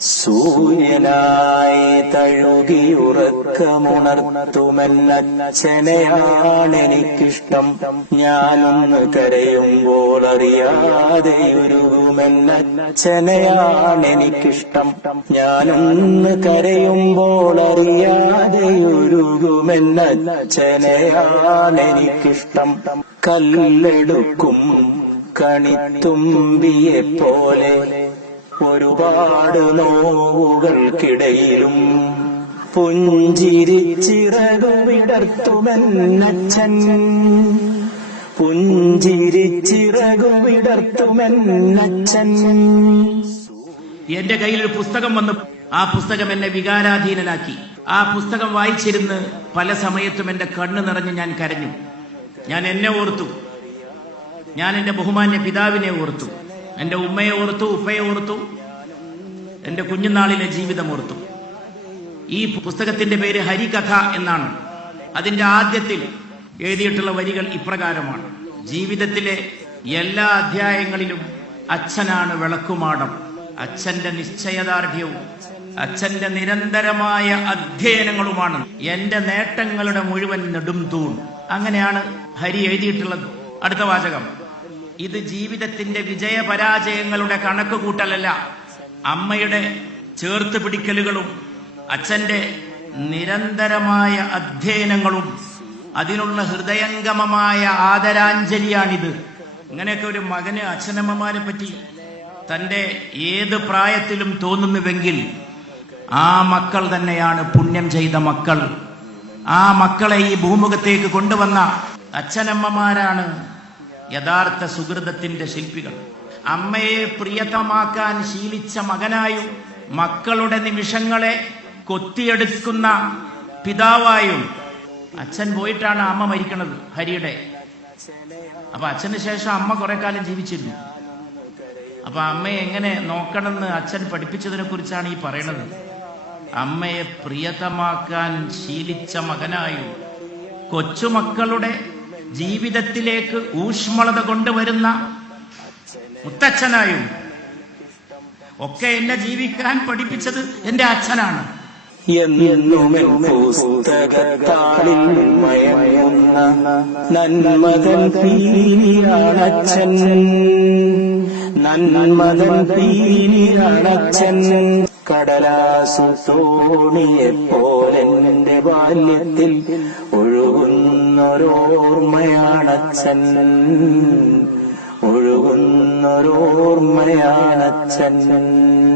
സൂര്യനായി തഴുകിയുറക്കമുണർത്തുമെന്നച്ഛനെയാണെനിക്കിഷ്ടം ഞാനൊന്ന് കരയുമ്പോൾ അറിയാതെയൊരുകുമെന്നച്ഛനെയാണെനിക്കിഷ്ടം ഞാനൊന്ന് കരയുമ്പോൾ അറിയാതെയൊരുകുമെന്നച്ഛനെയാണെനിക്കിഷ്ടം കല്ലെടുക്കും കണിത്തുമ്പിയെ പോലെ ഒരുപാട് നോവുകൾക്കിടയിലും പുഞ്ചിരിച്ചിറകുവിടർത്തുമെന്നച്ഛൻ പുഞ്ചിരിച്ചിറകുവിടർത്തുമെന്നച്ഛൻ. എന്റെ കയ്യിൽ ഒരു പുസ്തകം വന്നു. ആ പുസ്തകം എന്നെ വികാരാധീനനാക്കി. ആ പുസ്തകം വായിച്ചിരുന്ന് പല സമയത്തും എന്റെ കണ്ണ് നിറഞ്ഞ് ഞാൻ കരഞ്ഞു. ഞാൻ എന്നെ ഓർത്തു. ഞാൻ എന്റെ ബഹുമാന്യ പിതാവിനെ ഓർത്തു. എന്റെ ഉമ്മയെ ഓർത്തു ഉപ്പയെ ഓർത്തു എന്റെ കുഞ്ഞുനാളിലെ ജീവിതം ഓർത്തു. ഈ പുസ്തകത്തിന്റെ പേര് ഹരികഥ എന്നാണ്. അതിന്റെ ആദ്യത്തിൽ എഴുതിയിട്ടുള്ള വരികൾ ഇപ്രകാരമാണ്. ജീവിതത്തിലെ എല്ലാ അധ്യായങ്ങളിലും അച്ഛനാണ് വിളക്കുമാടം. അച്ഛന്റെ നിശ്ചയദാർഢ്യവും അച്ഛന്റെ നിരന്തരമായ അധ്യയനങ്ങളുമാണ്. എന്റെ നേട്ടങ്ങളുടെ മുഴുവൻ നെടും തൂൺ അങ്ങനെയാണ് ഹരി എഴുതിയിട്ടുള്ളത്. അടുത്ത വാചകം. ഇത് ജീവിതത്തിന്റെ വിജയപരാജയങ്ങളുടെ കണക്ക് കൂട്ടലല്ല അമ്മയുടെ ചേർത്ത് പിടിക്കലുകളും അച്ഛന്റെ നിരന്തരമായ അധ്യയനങ്ങളും അതിനുള്ള ഹൃദയംഗമമായ ആദരാഞ്ജലിയാണിത്. ഇങ്ങനെയൊക്കെ ഒരു മകന് അച്ഛനമ്മമാരെ പറ്റി തന്റെ ഏത് പ്രായത്തിലും തോന്നുന്നുവെങ്കിൽ ആ മക്കൾ തന്നെയാണ് പുണ്യം ചെയ്ത മക്കൾ. ആ മക്കളെ ഈ ഭൂമുഖത്തേക്ക് കൊണ്ടുവന്ന അച്ഛനമ്മമാരാണ് യഥാർത്ഥ സുഹൃതത്തിന്റെ ശില്പികൾ. അമ്മയെ പ്രിയതമാക്കാൻ ശീലിച്ച മകനായും മക്കളുടെ നിമിഷങ്ങളെ കൊത്തിയെടുക്കുന്ന പിതാവായും അച്ഛൻ പോയിട്ടാണ് അമ്മ മരിക്കുന്നത് ഹരിയുടെ. അപ്പൊ അച്ഛന് ശേഷം അമ്മ കുറെ കാലം ജീവിച്ചിരുന്നു. അപ്പൊ അമ്മയെ എങ്ങനെ നോക്കണമെന്ന് അച്ഛൻ പഠിപ്പിച്ചതിനെ കുറിച്ചാണ് ഈ പറയണത്. അമ്മയെ പ്രിയതമാക്കാൻ ശീലിച്ച മകനായും കൊച്ചുമക്കളുടെ ജീവിതത്തിലേക്ക് ഊഷ്മളത കൊണ്ടുവരുന്ന മുത്തച്ഛനായും ഒക്കെ എന്നെ ജീവിക്കാൻ പഠിപ്പിച്ചത് എന്റെ അച്ഛനാണ്. പീലിയാണച്ഛൻ. നന്മകൻ പീലിയാണച്ഛൻ. കടലാസു തോണിയെ പോലെന്റെ ബാല്യത്തിൽ ഒഴുകുന്നൊരോർമ്മയാണച്ഛൻ. ഒഴുകുന്നൊരോർമ്മയാണച്ഛൻ.